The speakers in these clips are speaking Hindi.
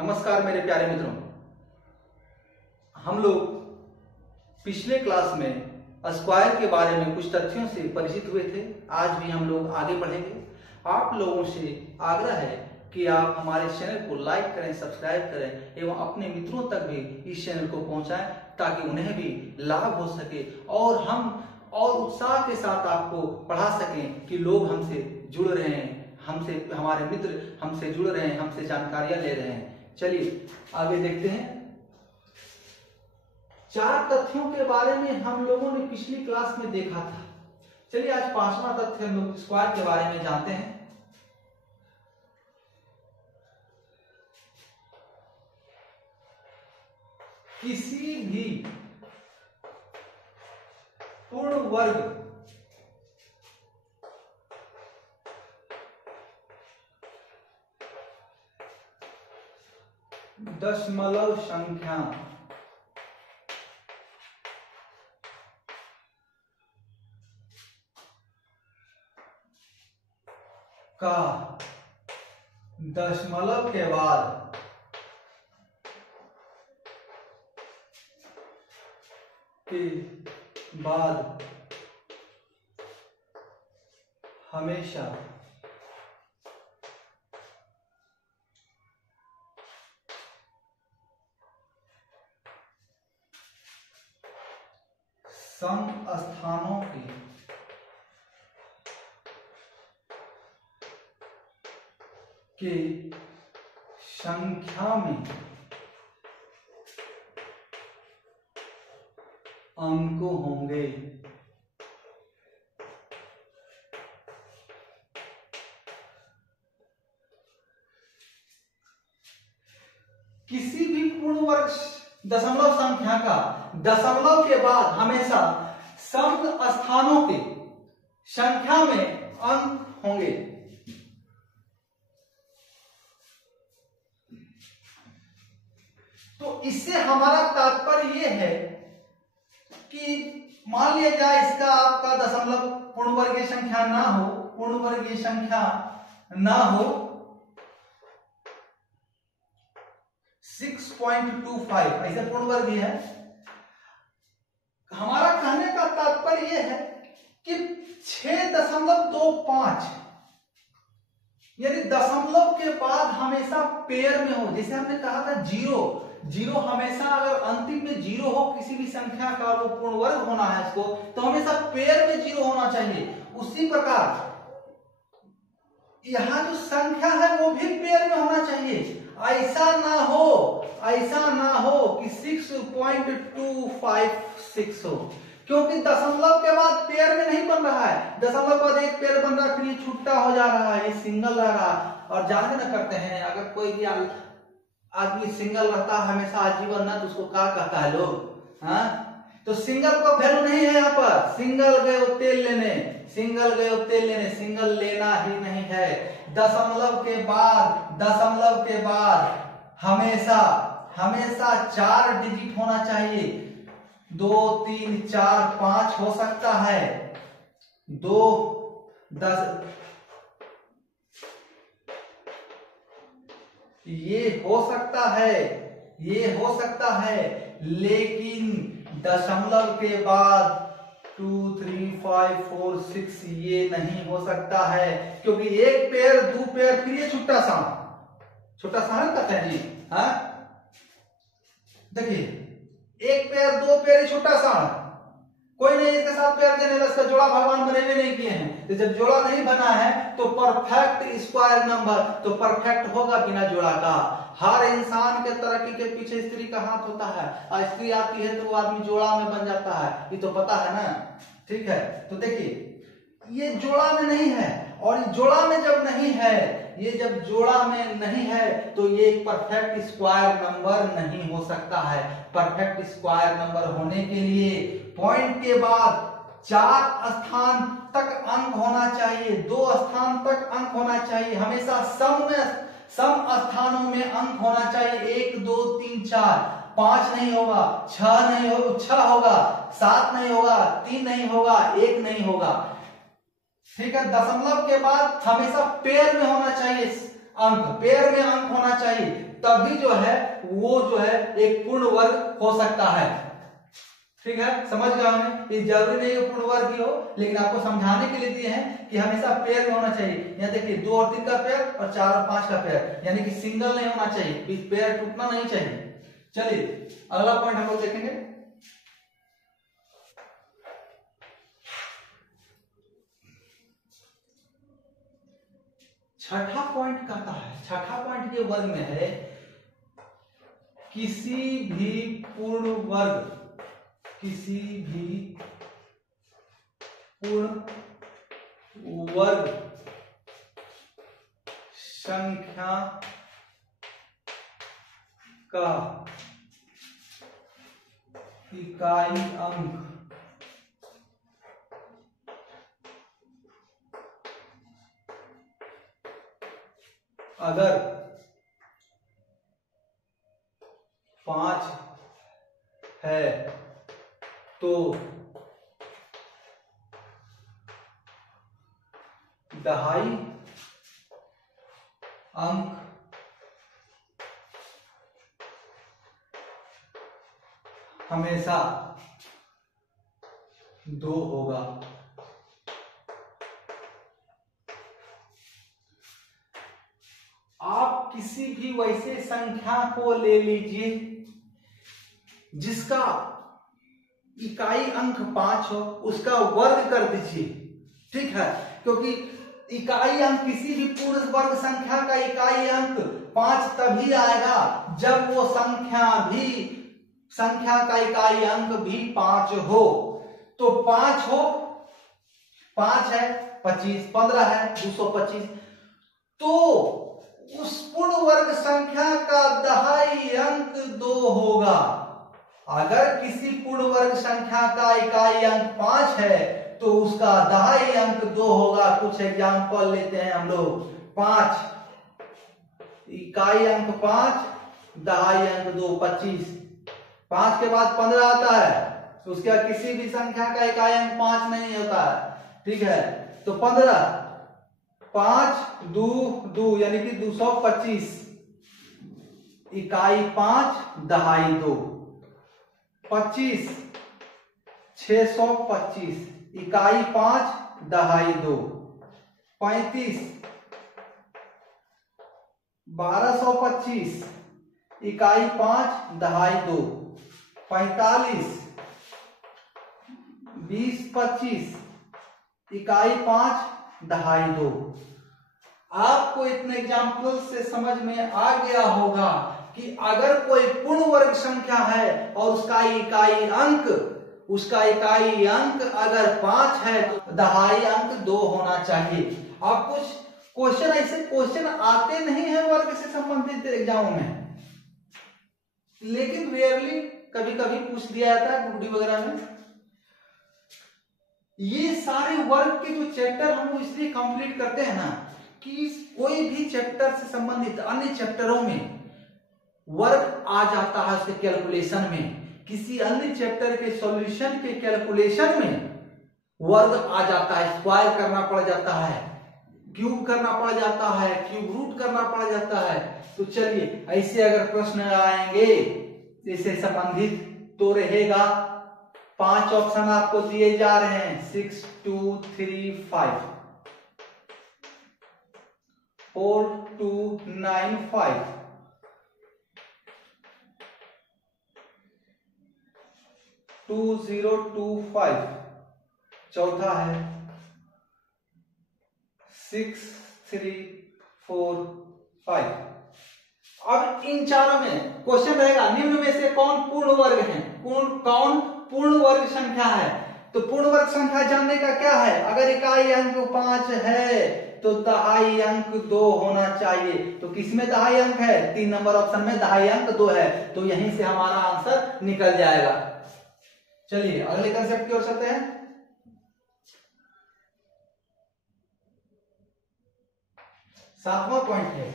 नमस्कार मेरे प्यारे मित्रों। हम लोग पिछले क्लास में स्क्वायर के बारे में कुछ तथ्यों से परिचित हुए थे। आज भी हम लोग आगे बढ़ेंगे। आप लोगों से आग्रह है कि आप हमारे चैनल को लाइक करें, सब्सक्राइब करें एवं अपने मित्रों तक भी इस चैनल को पहुंचाएं ताकि उन्हें भी लाभ हो सके और हम और उत्साह के साथ आपको पढ़ा सकें कि लोग हमसे जुड़ रहे हैं, हमसे हमारे मित्र हमसे जुड़ रहे हैं, हमसे जानकारियां ले रहे हैं। चलिए आगे देखते हैं। 4 तथ्यों के बारे में हम लोगों ने पिछली क्लास में देखा था। चलिए आज 5वां तथ्य हम लोग स्क्वायर के बारे में जानते हैं। किसी भी पूर्ण वर्ग दशमलव संख्या का दशमलव के बाद हमेशा सम स्थानों के संख्या में अंक होंगे। किसी भी पूर्ण वर्ग दशमलव संख्या का दशमलव के बाद हमेशा सम स्थानों के संख्या में अंक होंगे। तो इससे हमारा तात्पर्य यह है कि मान लिया जाए इसका आपका दशमलव पूर्ण वर्गीय संख्या ना हो, पूर्ण वर्गीय संख्या ना हो 6.25 ऐसा पूर्ण वर्गीय है। हमारा कहने का तात्पर्य यह है कि 6.25 यानी दशमलव के बाद हमेशा पेयर में हो। जैसे हमने कहा था जीरो हमेशा अगर अंतिम में जीरो हो किसी भी संख्या का, वो पूर्ण वर्ग होना है इसको, तो हमेशा पेयर में जीरो होना चाहिए। उसी प्रकार यहां जो संख्या है वो भी पेयर में होना चाहिए। ऐसा ना हो कि 6.256 हो, क्योंकि दशमलव के बाद पेयर में नहीं बन रहा है। दशमलव के बाद एक पेयर बन रहा है, फिर ये छुट्टा हो जा रहा है, ये सिंगल रह रहा है। और जानते ना करते हैं अगर कोई भी आदमी सिंगल रहता है हमेशा आजीवन ना, तो उसको क्या कहता है लोग? हाँ, तो सिंगल का वैल्यू नहीं है यहाँ पर। सिंगल गए तेल लेने, सिंगल लेना ही नहीं है। दशमलव के बाद हमेशा 4 डिजिट होना चाहिए। 2 3 4 5 हो सकता है, 2 10 ये हो सकता है, लेकिन दशमलव के बाद 2 3 5 4 6 ये नहीं हो सकता है, क्योंकि एक पेयर 2 पेयर फिर ये छुट्टा सा कहते हैं जी। हाँ देखिए, एक पेयर 2 पेयर छुट्टा सा, कोई नहीं इसके साथ पेयर देने वाला, इसका जोड़ा भगवान बने हुए नहीं किए हैं। तो जब जोड़ा नहीं बना है तो परफेक्ट स्क्वायर नंबर तो परफेक्ट होगा बिना जोड़ा का। हर इंसान के तरक्की के पीछे स्त्री का हाथ होता है, और स्त्री आती है तो वो आदमी जोड़ा में बन जाता है, ये तो पता है ना। ठीक है, तो देखिए ये जोड़ा में नहीं है, और ये जोड़ा में जब नहीं है तो ये एक परफेक्ट स्क्वायर नंबर नहीं हो सकता है। परफेक्ट स्क्वायर नंबर होने के लिए पॉइंट के बाद 4 स्थान तक अंक होना चाहिए, 2 स्थान तक अंक होना चाहिए। हमेशा सम स्थानों में अंक होना चाहिए। 1 2 3 4 5 नहीं होगा, 6 होगा, 7 नहीं होगा, 3 नहीं होगा, 1 नहीं होगा। ठीक है, दशमलव के बाद हमेशा पेयर में होना चाहिए अंक, पेयर में अंक होना चाहिए। तभी जो है वो जो है एक पूर्ण वर्ग हो सकता है। ठीक है, समझ गए हमने। ये जरूरी नहीं है पूर्ण वर्ग ही हो, लेकिन आपको समझाने के लिए दिए हैं कि हमेशा पेयर में होना चाहिए। यहाँ देखिए 2 और 3 का पेयर और 4 और 5 का पेयर, यानी कि सिंगल नहीं होना चाहिए, पेयर टूटना नहीं चाहिए। चलिए अगला पॉइंट हम लोग देखेंगे। छठा पॉइंट कहता है, छठा पॉइंट ये वर्ग में है, किसी भी पूर्ण वर्ग, किसी भी पूर्ण वर्ग संख्या का इकाई अंक अगर 5 है तो दहाई अंक हमेशा 2 होगा। आप किसी भी वैसे संख्या को ले लीजिए जिसका इकाई अंक 5 हो, उसका वर्ग कर दीजिए। ठीक है, क्योंकि इकाई अंक किसी भी पूर्ण वर्ग संख्या का इकाई अंक 5 तभी आएगा जब वो संख्या का इकाई अंक भी 5 हो। तो 5 हो, 5 है 25, 15 है 225, तो उस पूर्ण वर्ग संख्या का दहाई अंक 2 होगा। अगर किसी पूर्ण वर्ग संख्या का इकाई अंक 5 है तो उसका दहाई अंक 2 होगा। कुछ एग्जांपल लेते हैं हम लोग। 5 इकाई अंक 5, दहाई अंक 2, 25। 5 के बाद 15 आता है तो उसके बाद किसी भी संख्या का इकाई अंक 5 नहीं होता है। ठीक है, तो 15, 5 2 2 यानी कि 225, इकाई 5 दहाई 2। 25 625, इकाई 5 दहाई 2। 35 1225, इकाई 5 दहाई 2। 45 2025, इकाई 5 दहाई 2। आपको इतने एग्जाम्पल से समझ में आ गया होगा कि अगर कोई पूर्ण वर्ग संख्या है और उसका इकाई अंक अगर 5 है तो दहाई अंक 2 होना चाहिए। अब कुछ ऐसे क्वेश्चन आते नहीं है वर्ग से संबंधित एग्जाम में, लेकिन रेयरली कभी कभी पूछ दिया जाता है गुड्डी वगैरह में। ये सारे वर्ग के जो चैप्टर हम लोग इसलिए कंप्लीट करते हैं ना कि कोई भी चैप्टर से संबंधित अन्य चैप्टरों में वर्ग आ जाता है उसके कैलकुलेशन में, किसी अन्य चैप्टर के सॉल्यूशन के कैलकुलेशन में वर्ग आ जाता है, स्क्वायर करना पड़ जाता है, क्यूब करना पड़ जाता है, क्यूब रूट करना पड़ जाता है। तो चलिए ऐसे अगर प्रश्न आएंगे इससे संबंधित तो रहेगा। 5 ऑप्शन आपको दिए जा रहे हैं 6 2 3 5 4 2 9 5 2 0 2 5, चौथा है 6 3 4 5। अब इन चारों में क्वेश्चन रहेगा निम्न में से कौन पूर्ण वर्ग है, कौन पूर्ण वर्ग संख्या है। तो पूर्ण वर्ग संख्या जानने का क्या है, अगर इकाई अंक 5 है तो दहाई अंक 2 होना चाहिए। तो किसमें दहाई अंक है, 3 नंबर ऑप्शन में दहाई अंक 2 है, तो यहीं से हमारा आंसर निकल जाएगा। चलिए अगले कंसेप्ट की ओर चलते हैं। सातवां पॉइंट है,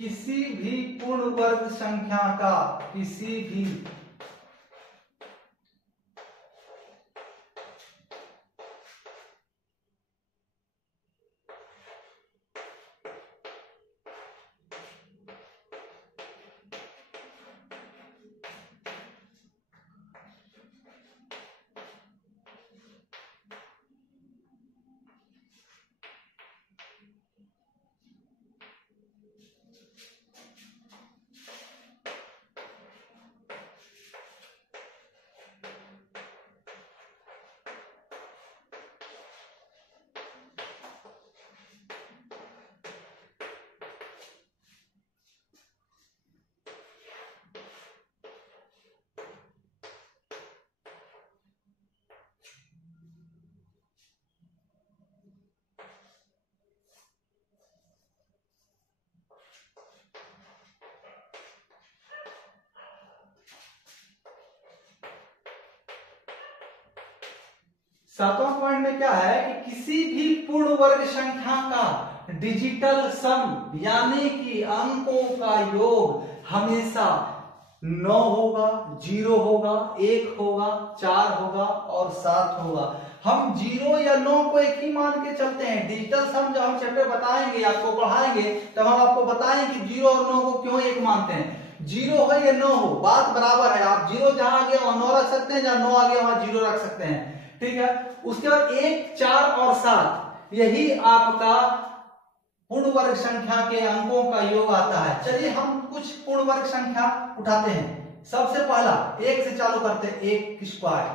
किसी भी पूर्ण वर्ग संख्या का किसी भी 7वां पॉइंट में क्या है कि किसी भी पूर्ण वर्ग संख्या का डिजिटल सम यानी कि अंकों का योग हमेशा 9 होगा, 0 होगा, 1 होगा, 4 होगा और 7 होगा। हम 0 या 9 को एक ही मान के चलते हैं। डिजिटल सम जब हम चैप्टर बताएंगे, आपको पढ़ाएंगे, तब हम आपको बताएंगे कि 0 और 9 को क्यों एक मानते हैं। 0 हो या 9 हो, बात बराबर है। आप 0 जहां आ गया वहां 9 रख सकते हैं, जहां 9 आ गया वहां 0 रख सकते हैं, ठीक है। उसके बाद 1, 4 और 7 यही आपका पूर्ण वर्ग संख्या के अंकों का योग आता है। चलिए हम कुछ पूर्ण वर्ग संख्या उठाते हैं। सबसे पहला 1 से चालू करते हैं। 1 स्क्वायर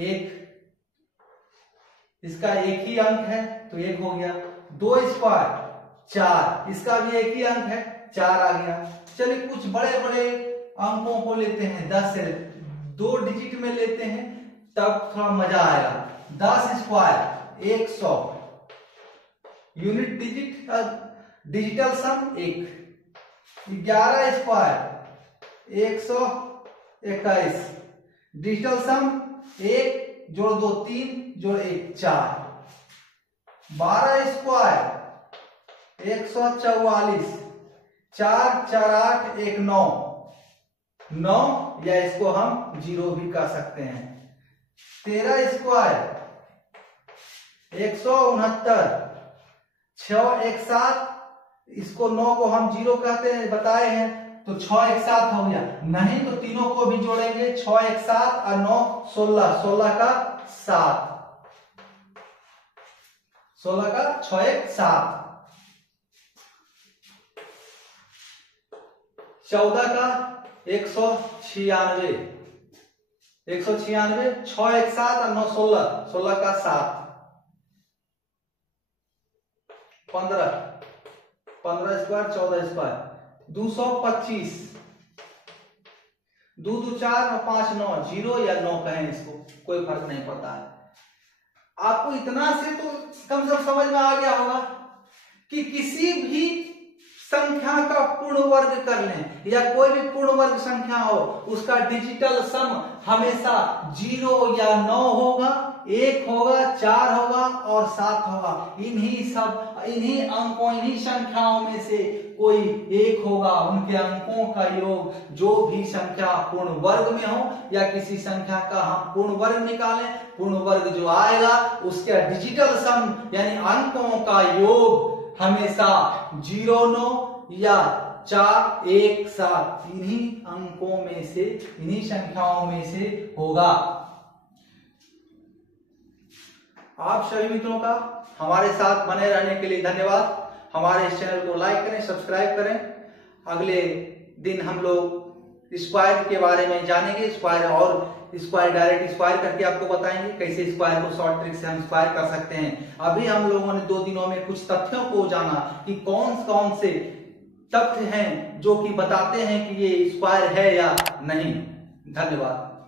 1, इसका एक ही अंक है तो 1 हो गया। 2 स्क्वायर 4, इसका भी एक ही अंक है, 4 आ गया। चलिए कुछ बड़े बड़े अंकों को लेते हैं, 10 से 2 डिजिट में लेते हैं, तब थोड़ा मजा आएगा। 10 स्क्वायर 100, यूनिट डिजिट डिजिटल सम 1। 11 स्क्वायर 121, डिजिटल सम 1 जोड़ 2 3 जोड़ 1 4। 12 स्क्वायर 144, 4 4 8 1 9 9, या इसको हम 0 भी कर सकते हैं। 13 स्क्वायर 169, 6 1 7, इसको 9 को हम 0 कहते हैं, बताए हैं, तो 6 1 7 हो गया। नहीं तो तीनों को भी जोड़ेंगे, 6 1 7 और 9 16, 16 का 7, 16 का 6 1 7। 14 का 196, 196, 6 1 7 और 9 16, 16 का 7। 15 स्क्वायर 14 स्क्वायर 225, 2 2 4 और 5 9, 0 या 9 कहें इसको, कोई फर्क नहीं पड़ता है। आपको इतना से तो कम से कम समझ में आ गया होगा कि किसी भी संख्या का पूर्ण वर्ग कर लें या कोई भी पूर्ण वर्ग संख्या हो, उसका डिजिटल सम हमेशा 0 या 9 होगा, 1 होगा, 4 होगा और 7 होगा। इन्हीं अंकों, इन्हीं संख्याओं में से कोई एक होगा। उनके अंकों का योग, जो भी संख्या पूर्ण वर्ग में हो या किसी संख्या का हम पूर्ण वर्ग निकालें, पूर्ण वर्ग जो आएगा उसका डिजिटल सम यानी अंकों का योग हमेशा 0 9 या 4 1 7 इन्हीं अंकों में से, इन्हीं संख्याओं में से होगा। आप सभी मित्रों का हमारे साथ बने रहने के लिए धन्यवाद। हमारे इस चैनल को लाइक करें, सब्सक्राइब करें। अगले दिन हम लोग स्क्वायर के बारे में जानेंगे, स्क्वायर और स्क्वायर डायरेक्ट स्क्वायर करके आपको बताएंगे कैसे स्क्वायर को शॉर्ट ट्रिक से हम स्क्वायर कर सकते हैं। अभी हम लोगों ने 2 दिनों में कुछ तथ्यों को जाना कि कौन कौन से तथ्य हैं जो कि बताते हैं कि ये स्क्वायर है या नहीं। धन्यवाद।